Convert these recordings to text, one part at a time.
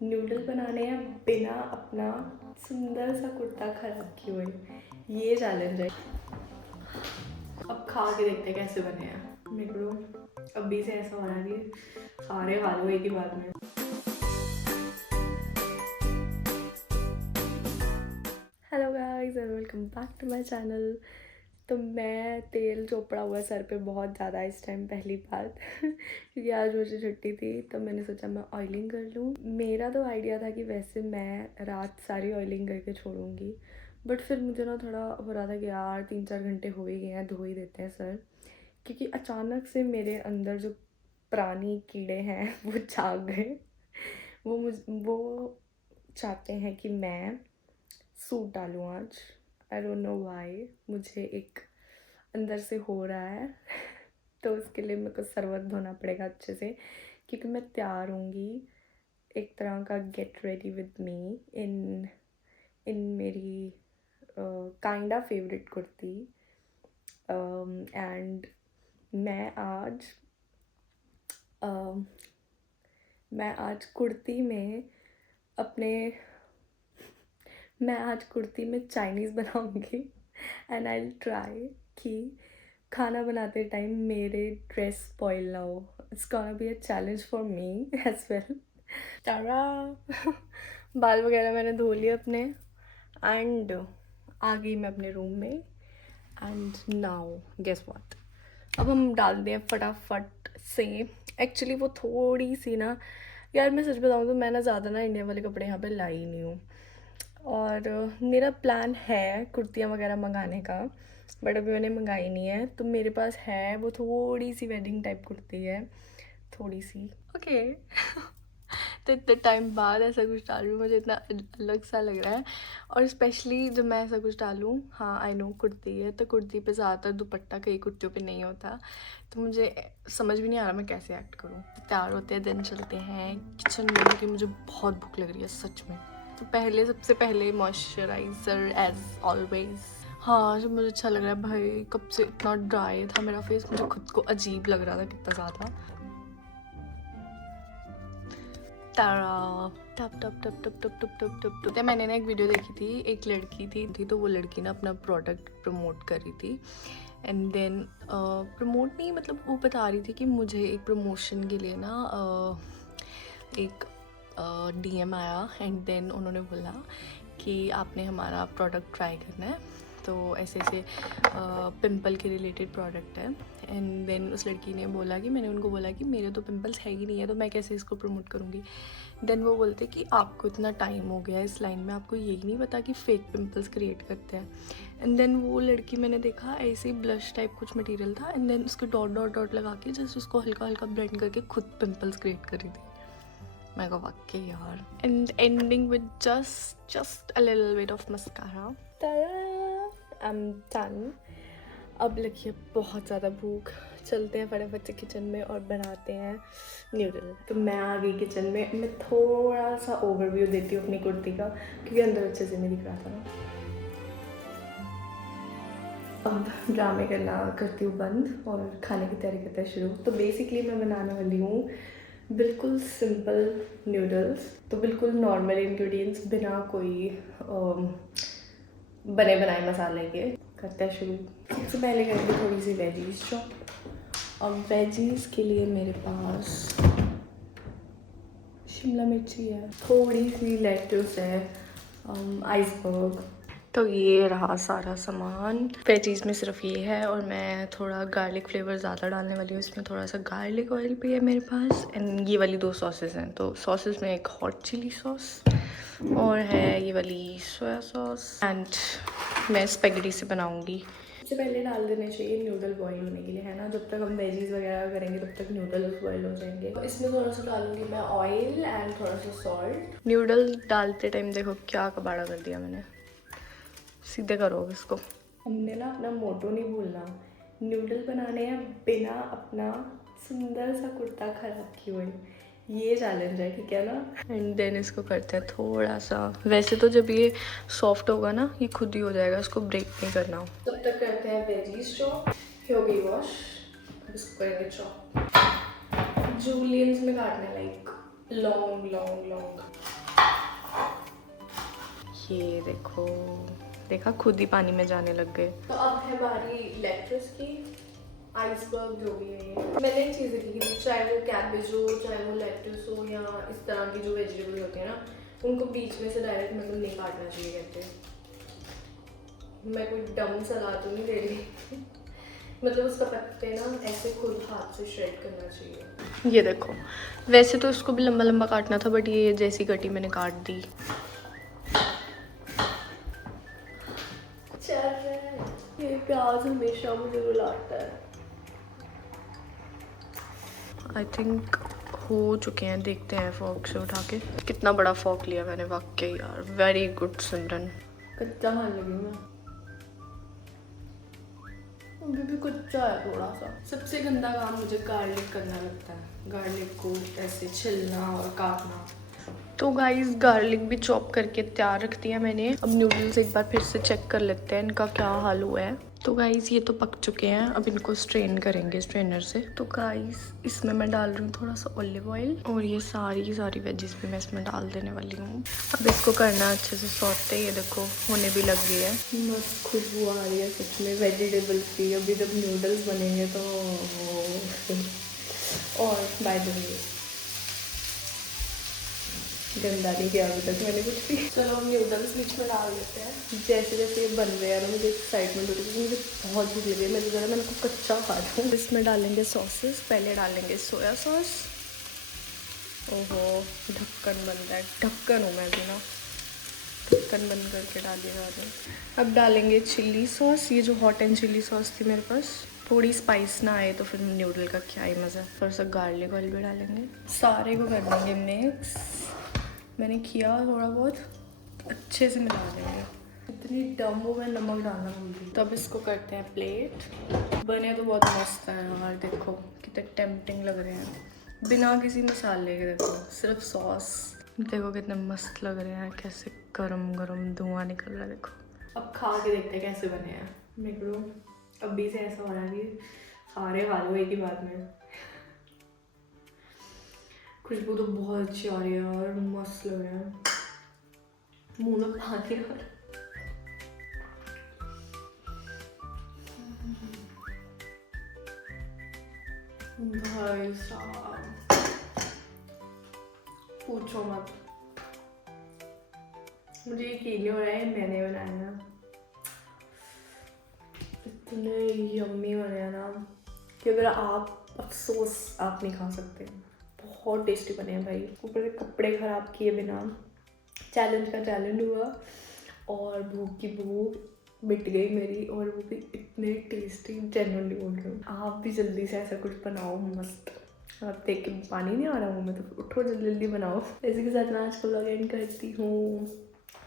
Noodle बनाने हैं बिना अपना सुंदर सा कुर्ता खराब किए हुए, ये चैलेंज है। अब खा के देखते हैं कैसे बने हैं। मेरे को अभी से ऐसा हो रहा है कि सारे खा लो एक ही बार में। Hello guys and welcome back to my channel. तो मैं तेल चोपड़ा हुआ सर पे बहुत ज़्यादा इस टाइम, पहली बात क्योंकि आज मुझे छुट्टी थी तो मैंने सोचा मैं ऑयलिंग कर लूँ। मेरा तो आइडिया था कि वैसे मैं रात सारी ऑयलिंग करके छोड़ूंगी, बट फिर मुझे ना थोड़ा हो रहा था कि यार 3-4 घंटे हो ही गए हैं, धो ही देते हैं सर, क्योंकि अचानक से मेरे अंदर जो प्राणी कीड़े हैं वो जाग गए। वो चाहते हैं कि मैं सूट डालूँ आज। आई डोंट नो वाई, मुझे एक अंदर से हो रहा है तो उसके लिए मेरे को सरवत धोना पड़ेगा अच्छे से, क्योंकि मैं तैयार होंगी एक तरह का गेट रेडी विद मी इन इन मेरी काइंडा फेवरेट कुर्ती। एंड मैं आज कुर्ती में अपने मैं आज कुर्ती में चाइनीज़ बनाऊंगी एंड आई विल ट्राई कि खाना बनाते टाइम मेरे ड्रेस स्पॉइल ना हो। It's gonna be a challenge for me as well. तारा बाल वगैरह मैंने धो लिए अपने एंड आ गई मैं अपने रूम में। एंड नाउ गेस व्हाट, अब हम डाल दें फटाफट से। एक्चुअली वो थोड़ी सी ना, यार मैं सच बताऊँ तो मैं ना ज़्यादा ना इंडियन वाले कपड़े यहाँ पे लाई ही नहीं हूँ, और मेरा प्लान है कुर्तियाँ वगैरह मंगाने का, बट अभी मैंने मंगाई नहीं है। तो मेरे पास है वो थोड़ी सी वेडिंग टाइप कुर्ती है, थोड़ी सी ओके तो इतने टाइम बाद ऐसा कुछ डालूँ मुझे इतना अलग सा लग रहा है, और स्पेशली जब मैं ऐसा कुछ डालूँ, हाँ आई नो कुर्ती है तो कुर्ती पे ज़्यादातर दुपट्टा कई कुर्तियों पे नहीं होता, तो मुझे समझ भी नहीं आ रहा मैं कैसे एक्ट करूँ। तैयार होते हैं, दिन चलते हैं किचन में, क्योंकि मुझे बहुत भूख लग रही है सच में। तो सबसे पहले मॉइस्चराइज़र एज ऑलवेज। हाँ, जब मुझे अच्छा लग रहा है भाई, कब से इतना ड्राई था मेरा फेस, मुझे खुद को अजीब लग रहा था कितना ज़्यादा। टप टप टप टप टप टप टप टप टप। मैंने ना एक वीडियो देखी थी, एक लड़की थी तो वो लड़की ना अपना प्रोडक्ट प्रमोट कर रही थी। एंड देन प्रमोट नहीं, मतलब वो बता रही थी कि मुझे एक प्रमोशन के लिए ना एक DM आया, एंड देन उन्होंने बोला कि आपने हमारा प्रोडक्ट ट्राई करना है। तो ऐसे पिंपल के रिलेटेड प्रोडक्ट है। एंड देन उस लड़की ने बोला कि मैंने उनको बोला कि मेरे तो पिंपल्स है ही नहीं है, तो मैं कैसे इसको प्रमोट करूँगी। देन वो बोलते कि आपको इतना टाइम हो गया इस लाइन में, आपको यही नहीं पता कि फेक पिंपल्स क्रिएट करते हैं। एंड देन वो लड़की, मैंने देखा ऐसे ही ब्लश टाइप कुछ मटेरियल था, एंड देन उसके डॉट डॉट डॉट लगा के जस्ट उसको हल्का हल्का ब्लेंड करके खुद पिंपल्स क्रिएट कर रही थी। मैं कहा वाकई यार। And ending with just a little bit of mascara. I am done. अब लगी है बहुत ज़्यादा भूख, चलते हैं फटाफट से किचन में और बनाते हैं नूडल। तो मैं आ गई किचन में। मैं थोड़ा सा ओवरव्यू देती हूँ अपनी कुर्ती का, क्योंकि अंदर अच्छे से नहीं दिख रहा था ना। अब ड्रामे करना करती हूँ बंद और खाने की तैयारी करते हैं शुरू। तो बेसिकली मैं बनाने वाली हूँ बिल्कुल सिंपल नूडल्स, तो बिल्कुल नॉर्मल इंग्रेडिएंट्स, बिना कोई बने बनाए मसाले के। करते हैं शुरू। सबसे पहले करेंगे थोड़ी सी वेजीज चॉप। और वेजीज के लिए मेरे पास शिमला मिर्ची है, थोड़ी सी लेट्यूस है, आइसबर्ग। तो ये रहा सारा सामान। वेजीज में सिर्फ ये है, और मैं थोड़ा गार्लिक फ्लेवर ज़्यादा डालने वाली हूँ इसमें। थोड़ा सा गार्लिक ऑयल भी है मेरे पास। एंड ये वाली 2 सॉसेस हैं, तो सॉसेस में एक हॉट चिली सॉस और है ये वाली सोया सॉस। एंड मैं स्पेगेटी से बनाऊँगी। सबसे पहले डाल देने चाहिए नूडल बॉईल होने के लिए, है ना। जब तक हम वेजीज वगैरह करेंगे तब तक नूडल्स बॉईल हो जाएंगे। तो इसमें थोड़ा सा डालूंगी मैं ऑयल एंड थोड़ा सा सॉल्ट। नूडल डालते टाइम देखो क्या कबाड़ा कर दिया मैंने, सीधे करो इसको। हमने ना अपना मोटो नहीं भूलना, नूडल बनाने हैं बिना अपना सुंदर सा कुर्ता खराब किए हुए, ये चैलेंज है, ठीक है ना। एंड देन इसको करते हैं थोड़ा सा, वैसे तो जब ये सॉफ्ट होगा ना ये खुद ही हो जाएगा, इसको ब्रेक नहीं करना हो। तब तक करते हैं वेजीज चॉप। हो गई वॉश, अब इसको करेंगे चॉप। जूलियंस में काटना, लाइक लॉन्ग लॉन्ग लॉन्ग। ये देखो, देखा खुद ही पानी में जाने लग गए। तो अब है हमारी लेट्यूस की, आइसबर्ग जो भी है ये। मैंने एक चीज़ देखी थी, चाहे वो कैबेज हो, चाहे वो लेट्यूस हो, या इस तरह की जो वेजिटेबल होती है ना, उनको बीच में से डायरेक्ट मतलब नहीं काटना चाहिए कहते हैं। मैं कोई डम सलाह तो नहीं दे रही मतलब उसका पत्ते ना ऐसे खुद हाथ से श्रेड करना चाहिए। ये देखो, वैसे तो उसको भी लंबा लंबा काटना था, बट ये जैसी कटी मैंने काट दी। चल रहा है ये प्याज, हमेशा मुझे रुलाता है। आई थिंक हो चुके हैं, देखते हैं फॉक से उठा के। कितना बड़ा फॉक लिया मैंने, वाकई यार वेरी गुड सिमरन। कच्चा खाने लगी मैं, अभी भी कच्चा है थोड़ा सा। सबसे गंदा काम मुझे गार्लिक करना लगता है, गार्लिक को ऐसे छिलना और काटना। तो गाइस गार्लिक भी चॉप करके तैयार रख दिया मैंने। अब नूडल्स एक बार फिर से चेक कर लेते हैं इनका क्या हाल हुआ है। तो गाइस ये तो पक चुके हैं, अब इनको स्ट्रेन करेंगे स्ट्रेनर से। तो गाइस इसमें मैं डाल रही हूँ थोड़ा सा ऑलिव ऑयल, और ये सारी वेजिस भी मैं इसमें डाल देने वाली हूँ। अब इसको करना अच्छे से सौते। ये देखो होने भी लग गई है, मस्त खुशबू आ रही है सच में वेजिटेबल्स की। अभी जब नूडल्स बनेंगे तो और बाय द वे गंदा नहीं किया अभी तक मैंने कुछ भी। चलो हम नूडल्स बीच में डाल देते हैं। जैसे जैसे ये बन रहे हैं ना, मुझे एक्साइटमेंट हो रही है, मुझे बहुत भूख लगी है। मैं ज़रा मैंने को कच्चा खा रहा हूँ। इसमें डालेंगे सॉसेस, पहले डालेंगे सोया सॉस। ओहो ढक्कन बन रहा है, ढक्कन हूँ मैं भी ना, ढक्कन बंद करके डालिए जा रहे हैं। अब डालेंगे चिल्ली सॉस, ये जो हॉट एंड चिल्ली सॉस थी मेरे पास। थोड़ी स्पाइस ना आए तो फिर नूडल का क्या ही मज़ा। थोड़ा सा गार्लिक ऑयल भी डालेंगे, सारे को कर देंगे मिक्स। मैंने किया थोड़ा बहुत, अच्छे से मिला देंगे। इतनी डम हो मैं नमक डालना भूल गई। तब इसको करते हैं प्लेट। बने तो बहुत मस्त है यार, देखो कितने टेम्पटिंग लग रहे हैं, बिना किसी मसाले के। देखो सिर्फ सॉस, देखो कितने मस्त लग रहे हैं, कैसे गरम गरम धुआं निकल रहा है। देखो अब खा के देखते हैं कैसे बने हैं। मेरे को अभी से ऐसा हो रहा है कि सारे खा लो एक ही बात में। खुशबू तो बहुत अच्छी आ रही है और मस्त लग रहा है, मुंह में पानी आ रहा है। भाई साहब पूछो मत, मुझे यकीन नहीं हो रहा है मैंने बनाया ना। इतने यम्मी बने हैं ना कि अगर आप अफसोस आप नहीं खा सकते। बहुत टेस्टी बने हैं भाई, ऊपर से कपड़े ख़राब किए बिना। चैलेंज का चैलेंज हुआ और भूख की भूख मिट गई मेरी, और वो भी इतने टेस्टी। जेन्युइनली बोल रही हूँ, आप भी जल्दी से ऐसा कुछ बनाओ मस्त। आप देख के पानी नहीं आ रहा हूँ मैं तो, उठो जल्दी जल्दी बनाओ। इसी के साथ मैं आज को व्लॉग एंड करती हूँ।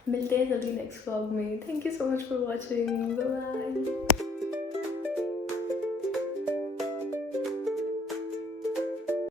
मिलते हैं जल्दी नेक्स्ट व्लॉग में। Thank you so much for watching, bye bye.